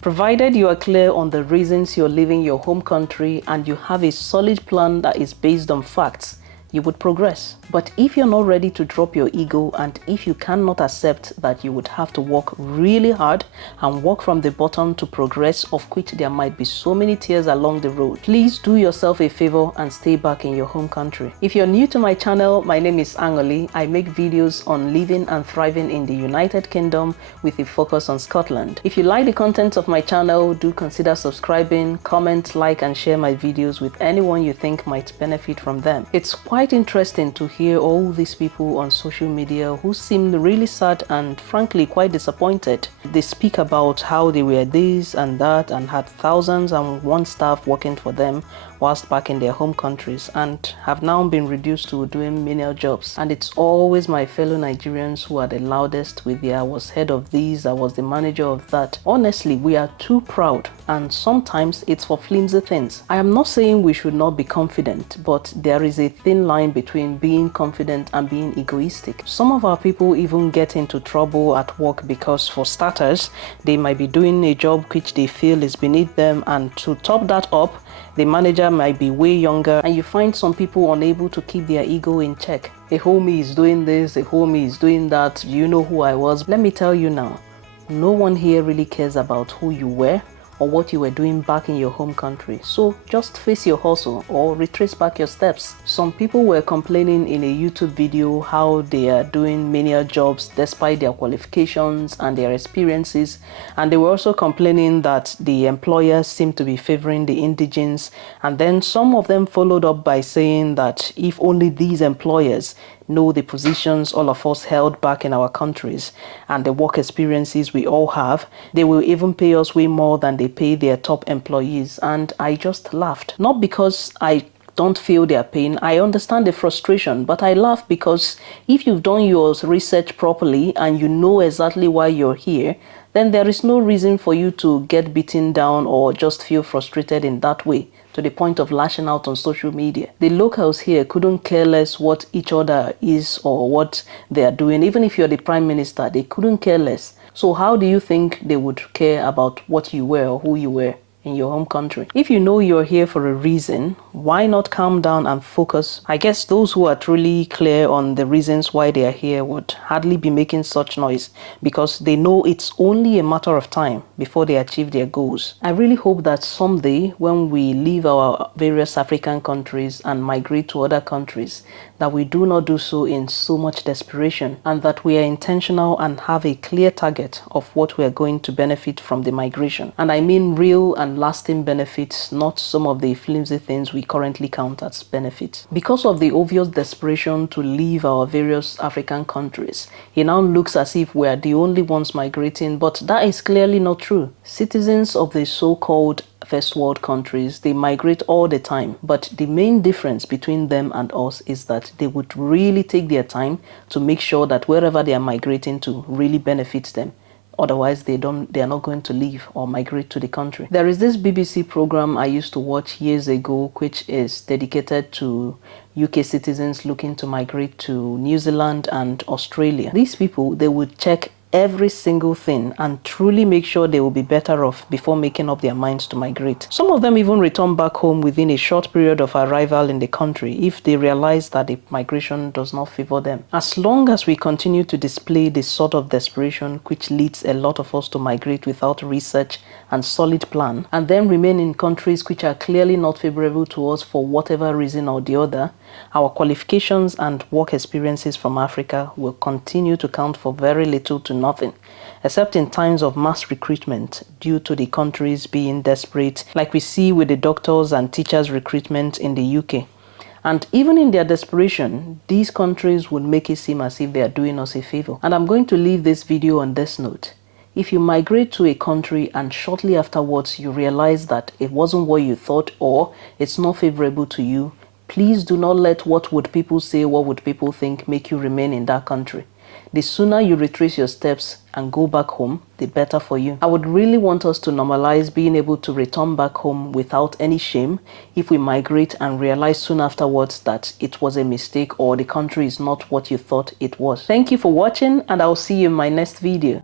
Provided you are clear on the reasons you're leaving your home country and you have a solid plan that is based on facts, you would progress. But if you're not ready to drop your ego, and if you cannot accept that you would have to work really hard and work from the bottom to progress, of which there might be so many tears along the road, please do yourself a favor and stay back in your home country. If you're new to my channel, my name is Angoli. I make videos on living and thriving in the United Kingdom with a focus on Scotland. If you like the content of my channel, do consider subscribing, comment, like and share my videos with anyone you think might benefit from them. It's quite interesting to hear all these people on social media who seem really sad and frankly quite disappointed. They speak about how they were this and that and had thousands and one staff working for them whilst back in their home countries, and have now been reduced to doing menial jobs. And it's always my fellow Nigerians who are the loudest with the "I was head of this, I was the manager of that." Honestly, we are too proud, and sometimes it's for flimsy things. I am not saying we should not be confident, but there is a thin line between being confident and being egoistic. Some of our people even get into trouble at work because, for starters, they might be doing a job which they feel is beneath them, and to top that up, the manager might be way younger, and you find some people unable to keep their ego in check. A homie is doing this, a homie is doing that, you know who I was. Let me tell you now, no one here really cares about who you were or what you were doing back in your home country. So just face your hustle or retrace back your steps. Some people were complaining in a YouTube video how they are doing menial jobs despite their qualifications and their experiences, and they were also complaining that the employers seem to be favoring the indigenes. And then some of them followed up by saying that if only these employers know the positions all of us held back in our countries and the work experiences we all have, they will even pay us way more than they pay their top employees. And I just laughed. Not because I don't feel their pain, I understand the frustration, but I laugh because if you've done your research properly and you know exactly why you're here, then there is no reason for you to get beaten down or just feel frustrated in that way, to the point of lashing out on social media. The locals here couldn't care less what each other is or what they are doing. Even if you're the prime minister, they couldn't care less. So how do you think they would care about what you were or who you were in your home country? If you know you're here for a reason, why not calm down and focus? I guess those who are truly clear on the reasons why they are here would hardly be making such noise, because they know it's only a matter of time before they achieve their goals. I really hope that someday when we leave our various African countries and migrate to other countries, that we do not do so in so much desperation, and that we are intentional and have a clear target of what we are going to benefit from the migration. And I mean real and lasting benefits, not some of the flimsy things we currently count as benefits. Because of the obvious desperation to leave our various African countries, it now looks as if we are the only ones migrating, but that is clearly not true. Citizens of the so-called first world countries, they migrate all the time, but the main difference between them and us is that they would really take their time to make sure that wherever they are migrating to really benefits them. Otherwise, they are not going to leave or migrate to the country. There is this BBC program I used to watch years ago, which is dedicated to UK citizens looking to migrate to New Zealand and Australia. These people, they would check every single thing and truly make sure they will be better off before making up their minds to migrate. Some of them even return back home within a short period of arrival in the country if they realize that the migration does not favor them. As long as we continue to display this sort of desperation which leads a lot of us to migrate without research and solid plan, and then remain in countries which are clearly not favorable to us for whatever reason or the other, our qualifications and work experiences from Africa will continue to count for very little to nothing, except in times of mass recruitment due to the countries being desperate, like we see with the doctors and teachers recruitment in the UK. And even in their desperation, these countries would make it seem as if they are doing us a favor. And I'm going to leave this video on this note. If you migrate to a country and shortly afterwards you realize that it wasn't what you thought or it's not favorable to you, please do not let what would people say, what would people think make you remain in that country. The sooner you retrace your steps and go back home, the better for you. I would really want us to normalize being able to return back home without any shame if we migrate and realize soon afterwards that it was a mistake or the country is not what you thought it was. Thank you for watching, and I'll see you in my next video.